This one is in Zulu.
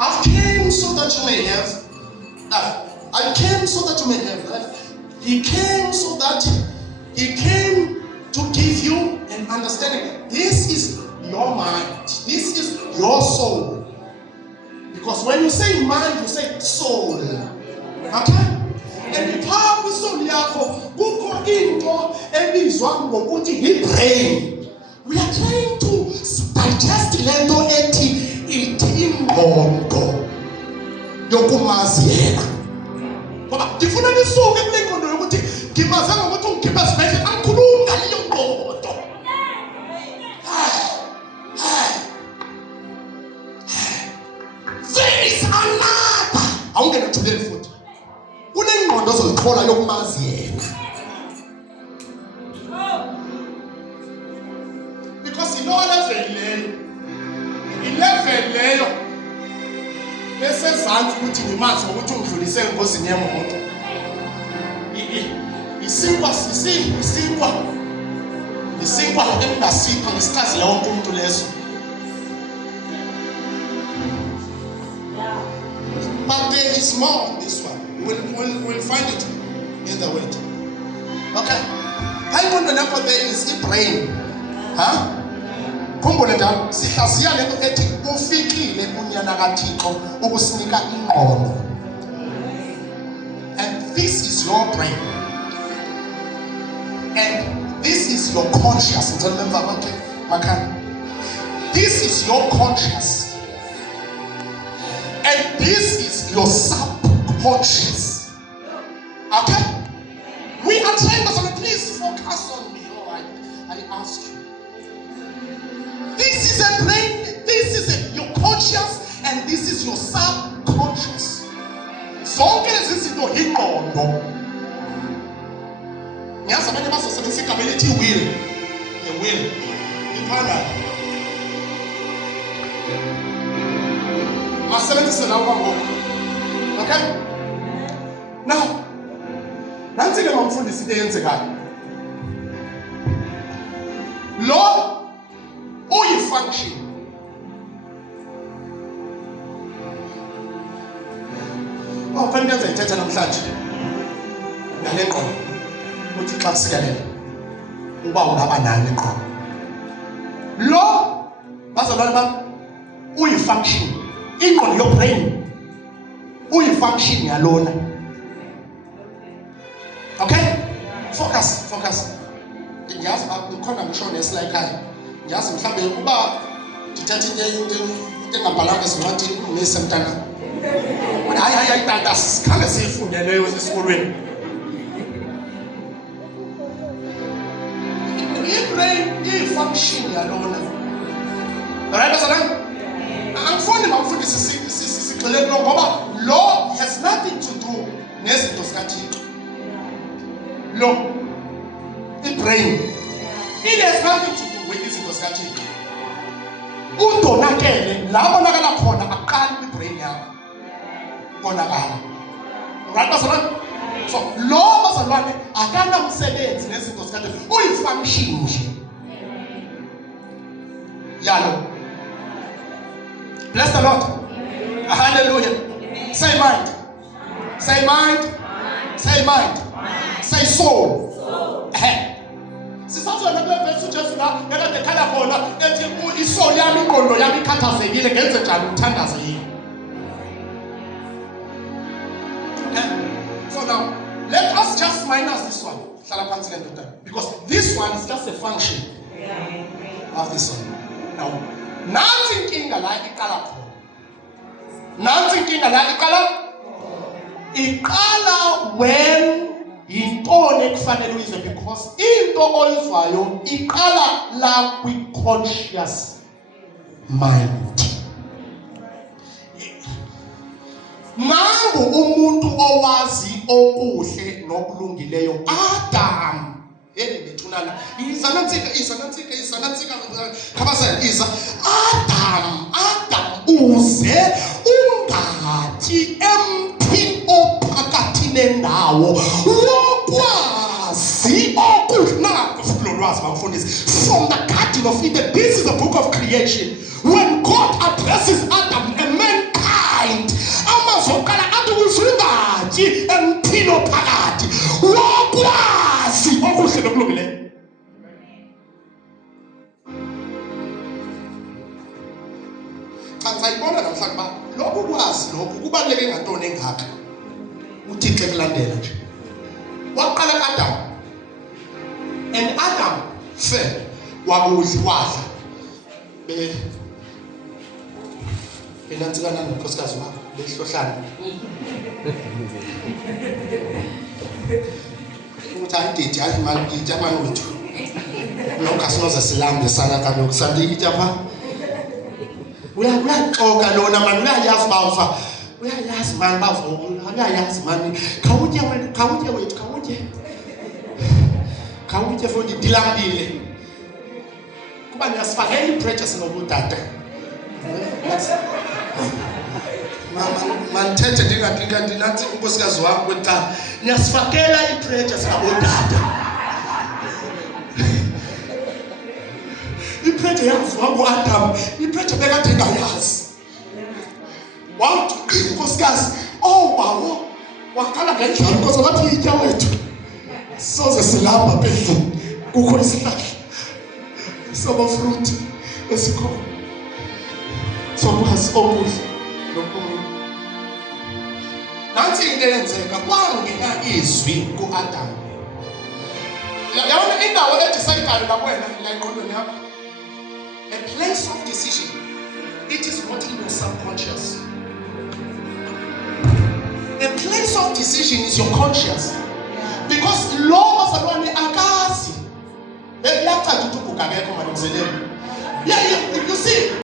I came so that you may have life. I came so that you may have life. He came so that he came to give you an understanding. This is your mind. This is your soul. Because when you say mind, you say soul. Okay? And part of soul yakho kukho into ebizwa ngokuthi i-brain. We are trying to digest lento ethi ingqondo yokumazi yena. Ngoba ngifuna nisuke kule ngqondo yokuthi ngimaze ngokuthi ungikhiphe esibhedlela angikhulumi ngaleyo ngqondo. There is another. Awungena ejuleni futhi. Kunengqondo ozolithola yokumazi yena. Because level leyo besezansi ukuthi ngimazi ukuthi ungidlulise engozini yemoto. Isinkwa engingasipha ngesikhathi wonke umuntu leso. But there is more on this one. We'll find it in the word. Okay? Hang on, the number there is the brain. Huh? Khumbule njalo sihlaziya lento ethi ufikile unyana kaThixo ukusinika ingqondo. And this is your brain. And this is your conscious. Remember, okay, Makan. This is your conscious. And this is your subconscious. Okay? We are trying to say, please focus on me. All right. I ask you. This is a brain, this is your conscious, and this is your subconscious. Zonke lezi zinto ingqondo. Ngiyazi abanye bazosebenzisa igama elithi will. The will. Iphana. Masebenzise lawo kwangoku. Okay? Now, nansi ke mfundisi into eyenzekayo. Lo uyi-function. Kanti ngiyazayithetha namhlanje. Ngale ngqondo. Uthi xa kusiyalela. Uba ungaba nayo le ngqondo. Lo bazalwane bami uyi-function. Ingqondo your-brain uyi-function yalona. Okay? Focus. Ngiyazi ukhona ngisho nesilayikhaya. Ngiyazi mhlambe uba ngithatha into engabhalanga ezincwadini unesemntana. Hayi tata sikhange siyifunde leyo esikolweni. I-brain iyi-function yalona. Alright, bazalwane? Angifuni mawufundise sigxile kulo ngoba lo has nothing to do nezinto zikaThixo. Lo i-brain it has nothing to do with izinto zikaThixo. Udonakele la bonakala khona aqala i-brain yakho. Bonakala. Right, bazalwane? So lo bazalwane akanamsebenzi nezinto zikaThixo. Uyi-function nje. Yalo. Bless the Lord. Hallelujah. Say mind. Say mind. Say mind. Say soul. Sisazona kule verse uJesu la ekade khala khona ethi isoul yami ingqondo yami ikhathazekile ngenze njani uthandaze yini. Okay? So now let us just minus this one. Hlala phansi le ndoda because this one is just a function of this one. Now nansi inkinga la iqala khona. Iqala when yintoni ekufanele uyize because into oyizwayo iqala la kwi-conscious mind. Nangu umuntu owazi okuhle nokulungileyo Adam. Bethunana izanansika khabazela iza Adam uze ungathi emthini ophakathi nendawo wokwazi okunakho sikulolwazi bafundisi from the Garden of Eden. This is the book of creation. When God addresses Adam, a man phakathi wokwazi okuhle nokulungileyo. Sayibona namhlanje ba lokhu kwazi lokhu kubaluleke ngantoni engaka uThixo ekulandela nje. Waqala Adam and Adam fell wakudla wadla benantsika nonkosikazi wakho behlohlana ukuthi ayididi hayi mali ngitya manje wethu lokho asinoze silambe sana kaloku sandiyitya pha uyaxoka lona mani uyayazi bawufa uyayazi mani bawufa uyayazi mani khawutye wethu khawutye futhi dilambile kuba niyasifakela ipressure sinobudada manthethe ndingathi unkosikazi wakho kwetala niyasifakela ipressure sinobudada ipressure yaziwa nguAdam ipressure bekade engayazi wathi unkosikazi wawo wakhala ngendlela because wathi itya wethu soze silapha phezulu kukho isihlahla sobafruit esikhona sokwazi okuhle nokubi. Nansi into eyenzeka kwangena izwi kuAdam. Yabona indawo edecideayo lakwena la engqondweni yakho. A place of decision. It is what in your subconscious. A place of decision is your conscious. Because law of the one akazi. Yachaza ukuthi ugageko manimzeleni.